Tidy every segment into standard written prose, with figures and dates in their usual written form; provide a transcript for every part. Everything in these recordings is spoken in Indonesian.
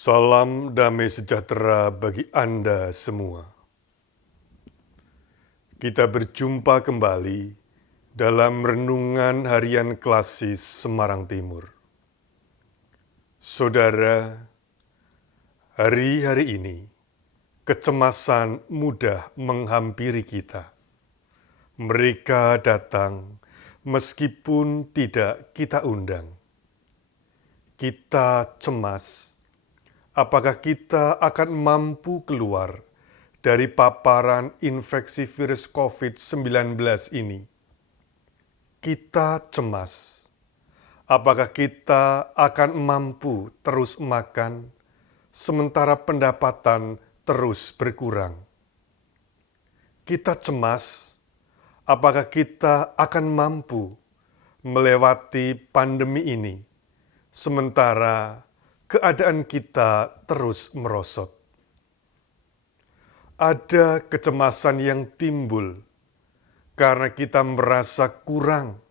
Salam damai sejahtera bagi Anda semua. Kita berjumpa kembali dalam renungan harian klasis Semarang Timur. Saudara, hari-hari ini kecemasan mudah menghampiri kita. Mereka datang meskipun tidak kita undang. Kita cemas. Apakah kita akan mampu keluar dari paparan infeksi virus COVID-19 ini? Kita cemas. Apakah kita akan mampu terus makan sementara pendapatan terus berkurang? Kita cemas. Apakah kita akan mampu melewati pandemi ini sementara keadaan kita terus merosot? Ada kecemasan yang timbul karena kita merasa kurang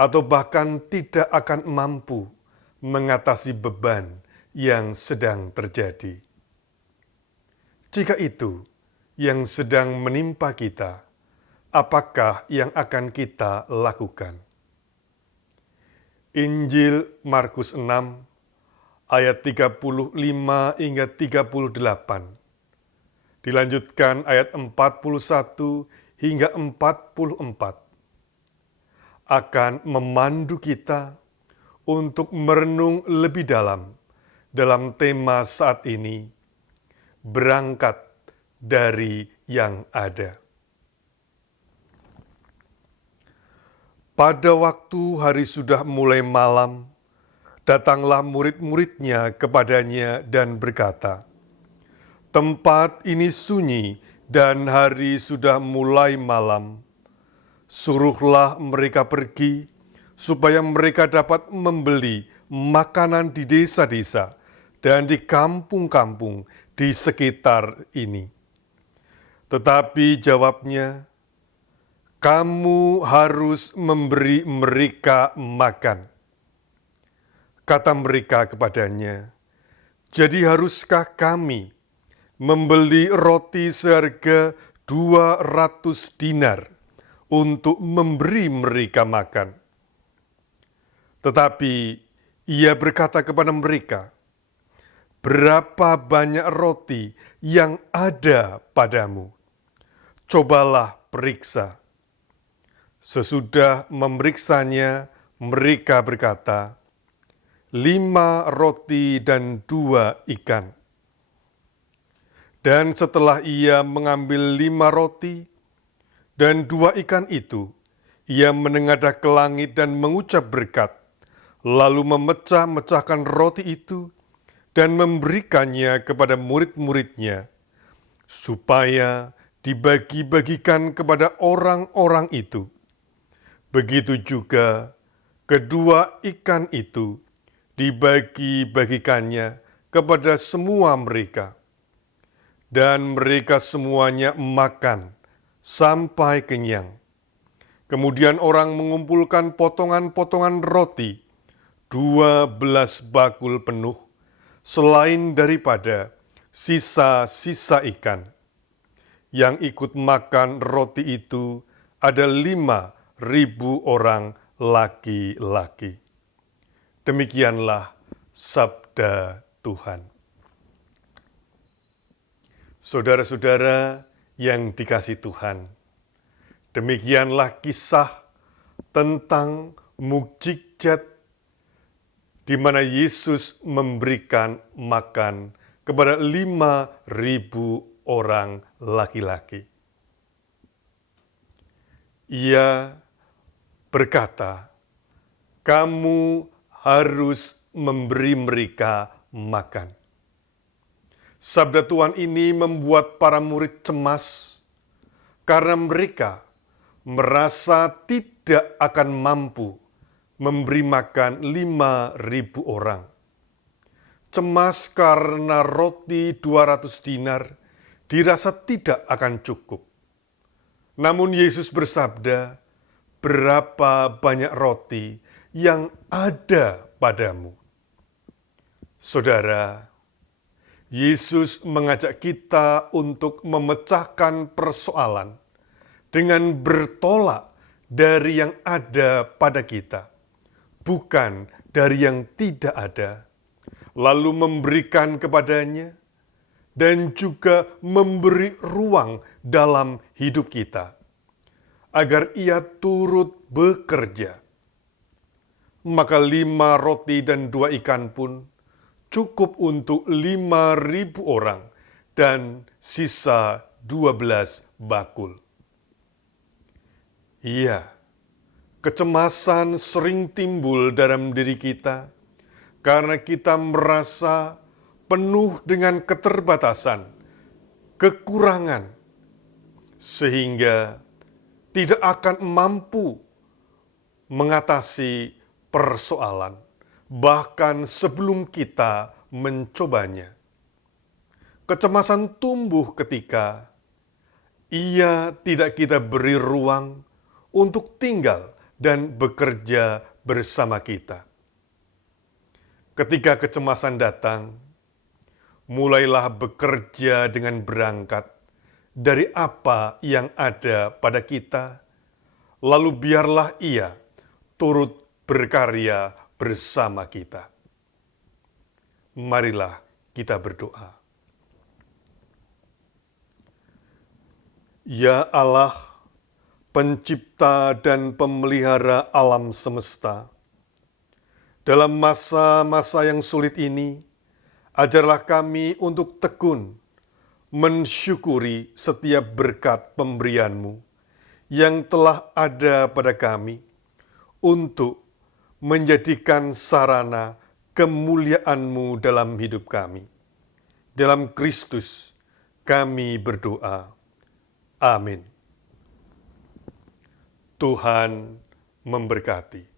atau bahkan tidak akan mampu mengatasi beban yang sedang terjadi. Jika itu yang sedang menimpa kita, apakah yang akan kita lakukan? Injil Markus 6 ayat 35 hingga 38. Dilanjutkan ayat 41 hingga 44. Akan memandu kita untuk merenung lebih dalam tema saat ini, berangkat dari yang ada. Pada waktu hari sudah mulai malam, datanglah murid-muridnya kepadanya dan berkata, "Tempat ini sunyi dan hari sudah mulai malam. Suruhlah mereka pergi, supaya mereka dapat membeli makanan di desa-desa dan di kampung-kampung di sekitar ini." Tetapi jawabnya, "Kamu harus memberi mereka makan." Kata mereka kepadanya, "Jadi haruskah kami membeli roti seharga 200 dinar untuk memberi mereka makan?" Tetapi ia berkata kepada mereka, "Berapa banyak roti yang ada padamu? Cobalah periksa." Sesudah memeriksanya, mereka berkata, 5 roti dan 2 ikan. Dan setelah ia mengambil 5 roti dan 2 ikan itu, ia menengadah ke langit dan mengucap berkat, lalu memecah-mecahkan roti itu dan memberikannya kepada murid-muridnya, supaya dibagi-bagikan kepada orang-orang itu. Begitu juga kedua ikan itu dibagi-bagikannya kepada semua mereka. Dan mereka semuanya makan sampai kenyang. Kemudian orang mengumpulkan potongan-potongan roti, 12 bakul penuh, selain daripada sisa-sisa ikan. Yang ikut makan roti itu ada 5.000 orang laki-laki. Demikianlah sabda Tuhan. Saudara-saudara yang dikasihi Tuhan, demikianlah kisah tentang mukjizat di mana Yesus memberikan makan kepada 5.000 orang laki-laki. Ia berkata, "Kamu harus memberi mereka makan." Sabda Tuhan ini membuat para murid cemas karena mereka merasa tidak akan mampu memberi makan 5.000 orang. Cemas karena roti 200 dinar dirasa tidak akan cukup. Namun Yesus bersabda, "Berapa banyak roti yang ada padamu?" Saudara, Yesus mengajak kita untuk memecahkan persoalan dengan bertolak dari yang ada pada kita, bukan dari yang tidak ada, lalu memberikan kepadanya dan juga memberi ruang dalam hidup kita, agar ia turut bekerja. Maka 5 roti dan 2 ikan pun cukup untuk 5.000 orang dan sisa 12 bakul. Iya, kecemasan sering timbul dalam diri kita karena kita merasa penuh dengan keterbatasan, kekurangan, sehingga tidak akan mampu mengatasi persoalan, bahkan sebelum kita mencobanya. Kecemasan tumbuh ketika ia tidak kita beri ruang untuk tinggal dan bekerja bersama kita. Ketika kecemasan datang, mulailah bekerja dengan berangkat dari apa yang ada pada kita, lalu biarlah ia turut berkarya bersama kita. Marilah kita berdoa. Ya Allah, pencipta dan pemelihara alam semesta, dalam masa-masa yang sulit ini, ajarlah kami untuk tekun mensyukuri setiap berkat pemberian-Mu yang telah ada pada kami untuk menjadikan sarana kemuliaan-Mu dalam hidup kami. Dalam Kristus kami berdoa. Amin. Tuhan memberkati.